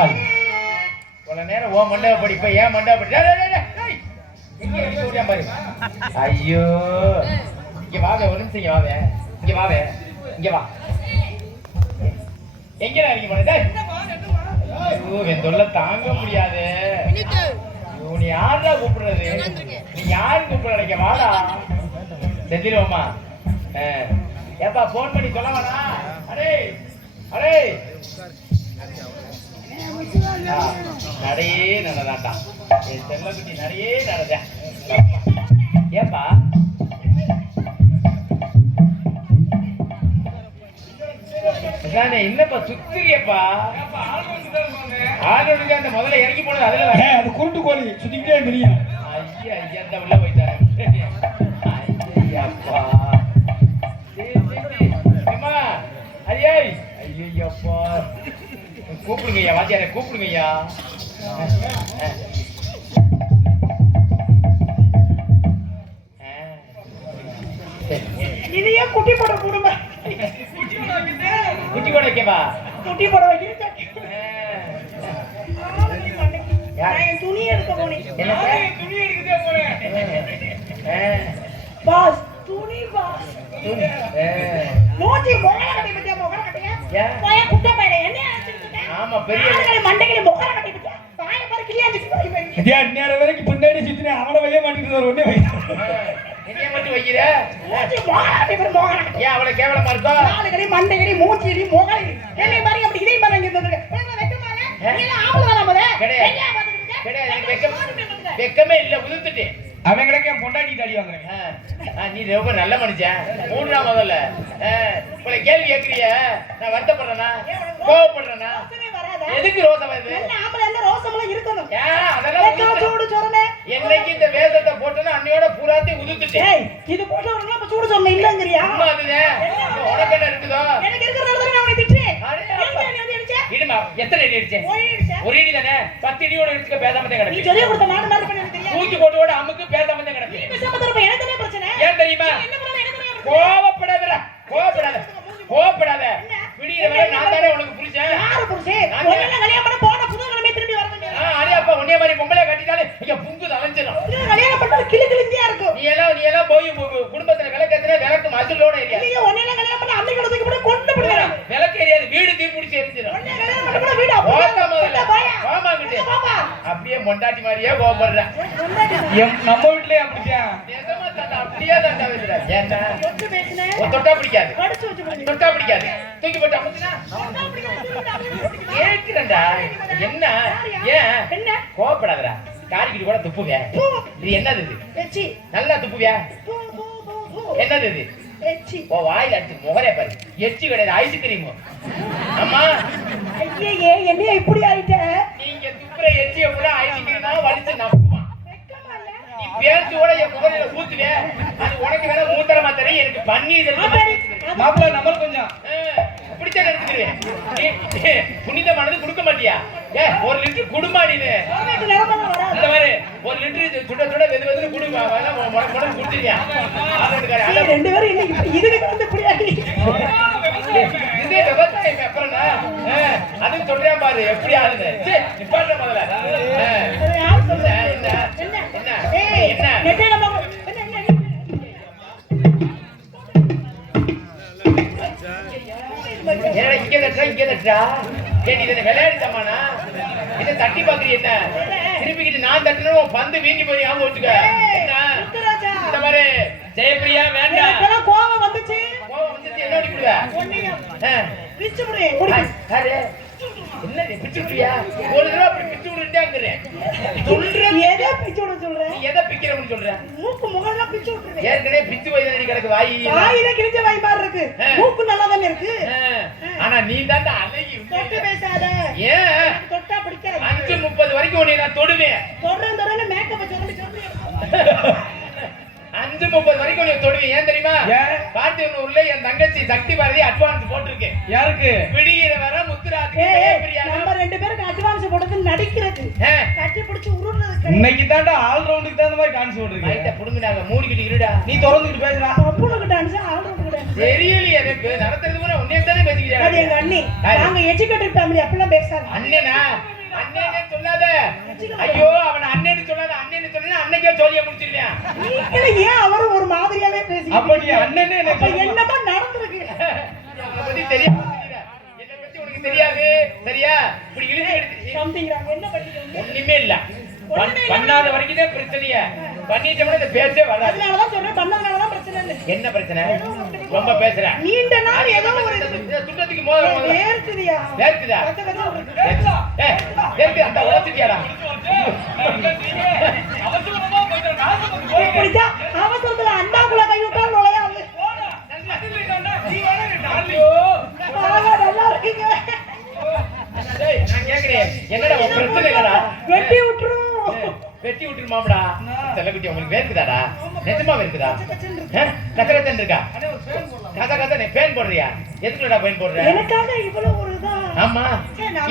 இவ்வளவு நேரம் ஓ மண்டப படிப்ப ஏன் மண்டப படி ஐயோ. இங்க வாவே ஒரு நிமிஷம் இங்க வாவே. இங்க வாவே. இங்க வா. எங்க இறங்கி போன டேய். ஐயோ என் தொல்லை தாங்க முடியாது. நீ யாரா கூப்பிடுறது? நீ யாரு கூப்பிடுற இங்க வாடா. செந்திலுவம்மா ஏப்பா போன் பண்ணி சொல்ல வேணா அடே அடே. நடையே நடதாண்டா என் செல்லக்குட்டி நடையே நடதா. ஏப்பா என்னப்பா சுத்துறியப்பா ஆளோடுங்க அந்த முதல்ல இறங்கி போனது அதுல அது குருட்டு கோழி சுத்திக்கிட்டே தெரியும் ஐயா ஐயா இந்த உள்ள போயிட்டாரு ஐயப்பா ஐயா ஐயப்பா கூப்பிடுங்க ஐயா வாத்தியார கூப்பிடுங்க ஐயா இது ஏன் குட்டி போட கூடுமா குட்டி கூட வைக்கவா? குட்டி போட வைக்கிறேன் துணி எடுக்க போனேன். துணி எடுக்கதே போறேன். பாஸ் துணி பாஸ். மூஞ்சி முகர கட்டி பத்தியா முகர கட்டியா? ஏன்? குட்ட ஆமா, பெரிய- மண்டைகளை வாய பாரு இதே நேரம் வரைக்கும் பின்னாடி சுத்தினேன். அவனை வைய மாட்டேங்கிறார் ஒன்னே வைய. என்ன மட்டும் வைக்கிற? மூஞ்சி முகர கட்டி பாரு முகர. கட்டி ஏன் அவளை கேவலமா இருக்கோ? மூஞ்சிடி என்னை மாதிரி அப்படி இதே மாதிரி இங்க நீ ஆம்பளை கிடையாது. இருக்க? கிடையாது. எனக்கு வெக்கம் இல்ல உதிர்த்துட்டு. அவன் கிடக்க பொண்டாட்டி தாடி வாங்குறேன். நீ ரொம்ப நல்ல மனுஷன். மூணா முதல்ல. ஆ, உங்களை கேள்வி கேட்கறிய? நான் வருத்தப்படுறேனா? கோவப்படுறேனா? எதுக்கு ரோசம் நல்ல ஆம்பளை இருந்தா ரோசமெல்லாம் இருக்கணும். ஏன் அதெல்லாம் சூடு, சொரணை. என்னைக்கு இந்த வேஷத்தை போட்டேன்னா அன்னையோட பூராத்தையும் உதிர்த்துட்டேன் ஏய், இது போட்டவனுங்கெல்லாம் இப்ப சூடு சொரணை இல்லைங்கிறியா? சும்மா அதுதான் இப்ப உனக்கு என்ன இருக்குதோ எனக்கு இருக்கிறனால தானே நான் உன்னை திட்டுறேன். அடே? இடுமா எத்தனை அடி அடிச்சேன் ஒரு இடி தானே பத்து இடியோட எடுத்துக்க பேசாம தான் கிடக்கு சொல்லிக் கொடுத்த மாடு மாதிரி பண்ணி. தூக்கி போட்டு ஓட அம்முக்கு பேசாம தான் கிடக்கு பேசாம எனக்கு பிரச்சனை. ஏன் தெரியுமா என்ன பிரச்சனை. கோவப்படாதடா கோவப்படாத கோவப்படாத விடிய வரை நான் தானே உனக்கு புரிச்சேன் யாரு புருஷன்? உன்னை கல்யாணம் பண்ண போன புதன்கிழமை திரும்பி வரதுங்க. அடியாப்பா உன்னைய மாதிரி பொம்பளை கட்டிட்டாலே இங்க புங்கு அலைஞ்சிடும் புதன் கல்யாணம் பண்ணா கிளு கிளுந்தியா இருக்கும். நீ எல்லாம் குடும்பத்துல விளக்கத்துல விளக்கு மதுளோட ஏரியா. நீங்க உன்னையெல்லாம் கல்யாணம் பண்ணா அன்னைக்கு கூட தூக்கி போட்டு கொண்டு போடுவேன். விளக்கு எரியாது வீடு தீ பிடிச்சி எரிஞ்சிடும் உன்னை கல்யாணம் பண்ண கூட வீடு அப்படியே முதல்ல மொண்டாட்டி மாதிரியே எம் நம்ம வீட்லயே நிஜமா அப்படியே தாண்டா வைக்கிற. ஏன்டா? தொட்டு பிடிக்காது. தொட்டா பிடிக்காது. தூக்கி போட்டு பிடிக்காது. கேக்குறேன்டா என்ன? ஏன்? கோவப்படாதடா. காரிக்கிட்டு கூட துப்புங்க பூ. இது என்னது இது. நல்லா துப்புவியா. என்னது இது? எச்சி. ஓ வாயில அடிச்சு முகரே பாரு. எச்சி கிடையாது ஐஸ்கிரீம் அம்மா. ஐயையே, என்னைய இப்படி ஆயிட்ட? நீங்க துப்புற எச்சிய கூட ஐஸ்கிரீமா வலிச்சு நப்புமா? நீ பேச்சு கூட என் முகரையில ஊத்துவே. அது உனக்கு வேணா மூத்தரமா தெரியும். எனக்கு பன்னீர் அது- மாப்பிள்ள நம்மளும் கொஞ்சம். பிடிச்சா எடுத்துக்கிறேன் புனிதமானது கொடுக்க மாட்டியா? ஏ ஒரு லிட்டர் குடுமா நீனு உனக்கு நிரம்பெல்லாம் வராது. இந்த மாதிரி ஒரு லிட்டர் சுட சுட வெது வெதுன்னு குடுமா ரெண்டு பேரும் இப்படி இதுக்கு இப்படி. ஆகி? இதே விவசாயம் அதுவும் சொல்றேன் பாரு எப்படி ஆகுது சரி நிப்பாட்ட முதல்ல. அது? என்ன இங்க இங்க ஏன் இது தட்டி பாக்குறீ என்ன? திருப்பிக்கிட்டு நான் தட்டுனா உன் பந்து வீங்கி போய் ஞாபகம் வச்சுக்க. என்ன பண்ணி விடுவ உன்னையும் ஆ. பிச்சு விடு, குடி. யாரு? என்ன நீ பிச்சு விடுறியா ஒரு தடவை அப்படி பிச்சு விட்டுட்டாங்கிறேன் சொல்ற எதை பிச்சு விட எதை மூக்கு முகம்லாம் பிச்சு விட்டுருவேன். ஏற்கனவே பிச்சு போய் தானே கிடக்கு வாய் வாயில கிழிஞ்ச வாய் மாதிரி இருக்கு. மூக்கு நல்லா தானே இருக்கு. ஆனா நீ தாண்டா அழகி தொட்டு பேசாத. ஏன்? தொட்டா பிடிக்காது. அஞ்சு முப்பது வரைக்கும் உன்னை நான் தொடுவேன். தொடர்ந்து உன்னை தொடுவேன் ஏன் தெரியுமா? ஏன்? பார்த்திபனூர்ல என் தங்கச்சி சக்தி பாரதி அட்வான்ஸ் போட்டிருக்கேன் யாருக்கு? விடிகிற வர முத்துராஜ் நம்ம ரெண்டு பேருக்கு அட்வான்ஸ் போடுறது நடிக்கிறது. கட்டி பிடிச்சு உருள்றது கிடையாது. இன்னைக்கு தாண்டா ஆல் ரவுண்டுக்கு தகுந்த மாதிரி டான்ஸ் மைட்ட போட்டுருக்கு புடுங்கினாங்க மூடிக்கிட்டு இருடா. நீ திறந்துக்கிட்டு பேசுறா அப்புனுக்கு டான்ஸ் ஆல்ரவுண்டுக்கு டான்ஸ் தெரியலையே எனக்கு. நடத்துறது கூட உன்னே தானே அது எங்க அண்ணி? நாங்க எஜுகேட்டட் ஃபேமிலி அப்படிலாம் பேசாத அண்ணனா? அண்ணனே ஐயோ சொல்லாத அன்னைக்கே ஜோலியா முடிச்சிருவேன் நீங்களும் ஏன் அவரும் ஒரு மாதிரியாவே பேசி அப்ப நீ அண்ணனே எனக்கு என்னமா நடந்திருக்கு பத்தி தெரியாது என்னை பத்தி உனக்கு தெரியாது சரியா இப்படி இழுத்து எடுத்து சம்திங் என்ன பண்ணிக்க ஒண்ணுமே இல்ல பண்- பண்ணாத வரைக்கும் தான் பிரச்சனைய பண்ணிட்டோம்னா இந்த பேச்சே வராது அதனாலதான் சொல்றேன் பண்ணதுனாலதான் பிரச்சனை இல்லை என்ன பிரச்சனை ரொம்ப பேசுற நீண்ட நாள் ஏதோ ஒரு துண்டத்துக்கு மோதிரம். வேர்க்குதியா வேர்க்குதா? வேர்க்குது, அந்த கொஞ்சம் இப்படித்தான் அவசரத்துல அண்டாக்குள்ள கை விட்டாலும் நுழையாது என்னடா பிரச்சனை என்னடா? வெட்டி விட்டுரும். வெட்டி விட்டுருமாம்டா. செல்லக்குட்டி உங்களுக்கு வேர்க்குதாடா? நிஜமா வேர்க்குதா கத்தகத்தன் இருக்கா. கத நீ பேன் போடுறியா? எதுக்குடா பேன் போடுற? எனக்காக இவ்வளவு ஒரு ஆமா.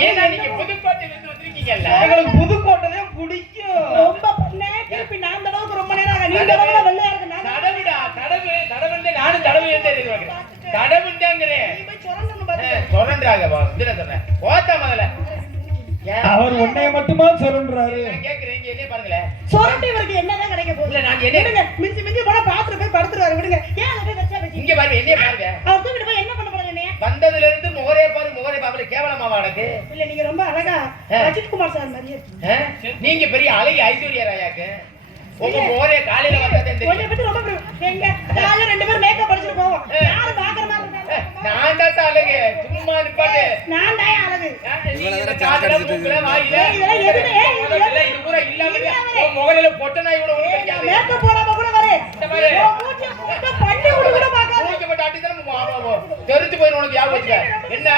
ஏன்னா நீங்க புதுக்கோட்டையில இருந்து வந்திருக்கீங்கல்ல? எங்களுக்கு புதுக்கோட்டை தான் பிடிக்கும் ரொம்ப பண்ணே திருப்பி நான் அந்த அளவுக்கு ரொம்ப நேரம் ஆகும். நீ இந்த அளவுக்கு வெள்ளையா இருக்கு நான் தடவுடா. தடவு தடவுன்னு நானும் தடவு எதிர்பார்க்கிறேன் தடவுண்டாங்கிறேன். சொல்றேன்டாங்க வா சொல்றேன் ஓத்தா முதல்ல? அவர் உன்னைய மட்டுமா சொல்றாரு நான் கேக்குறேன் இங்க என்ன பாருங்களேன் சொரண்டி இவருக்கு என்னதான் கிடைக்க போகுது? இல்ல, நான் என்ன- மிஞ்சி மிஞ்சி போனா பாத்துட்டு போய் படுத்துருவாரு விடுங்க. ஏன் இங்க பாருங்க என்னைய பாருங்க. அவர் தூக்கிட்டு போய் என்ன பண்ண போறாங்க வந்ததுல இருந்து முகரே பாரு முகரே பாக்கல கேவலமாவா எனக்கு இல்ல நீங்க ரொம்ப அழகா. அஜித் குமார் சார் மாதிரியே? நீங்க பெரிய அழகி ஐஸ்வர்யா ராயாக்கு. உங்க முகரே காலையில வந்ததே உன்னை தெரியும் பத்தி ரொம்ப பிடிக்கும். எங்க காலையில ரெண்டு பேரும் மேக்கப் அடிச்சுட்டு போவோம் ஆ. யாரு பாக்குற மாதிரி நான் தான் அழகு சும்மா நிப்பாட்டு நான் தான் அழகு பூரா முகரையில பொட்ட நாய் கூட. மேக்கப் போடாம கூட வரே பண்ணி கூட தானே தெரிஞ்சு உனக்கு ஞாபகம் வச்சுக்க. என்ன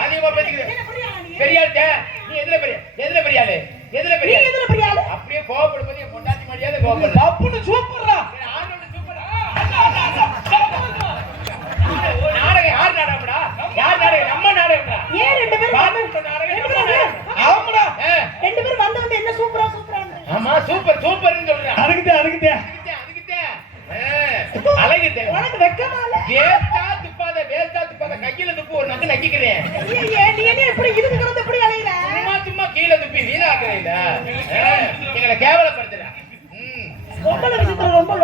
அதிகமா புரியா நீ? பெரிய ஆள்கிட்ட, நீ எதுல பெரிய எதுல பெரிய ஆளு எதுல பெரிய? எதுல பெரிய ஆளு. அப்படியே கோவப்படும் போது என் பொண்டாட்டி மாதிரியாவது கோவப்படுற. அப்புன்னு சூப்பர்ரா ஆண்டோட சூப்பரா? நாடகம் யார் நாடகம்டா? யார் நாடகம்? நம்ம நாடகம்டா. ஏன் ரெண்டு பேரும் வந்து- நாடகம் ரெண்டு பேரும் நாடகம். ஆமாடா. ஆ, ரெண்டு பேரும் வந்து வந்து என்ன சூப்பரா சூப்பரா ஆமா சூப்பர் சூப்பர்னு சொல்றேன். அதுக்குதே அதுக்குதே அதுக்குத்தான், அதுக்குத்தான். ஆ, அழகு தேவை. உனக்கு வெக்கமா இல்ல? வேஸ்டா துப்பாத வேஸ்டா துப்பாத. கையில துப்பு ஒரு நக்கு நக்கிக்கிறேன். நீ என்ன இப்படி கிடந்து இல்ல ரொம்ப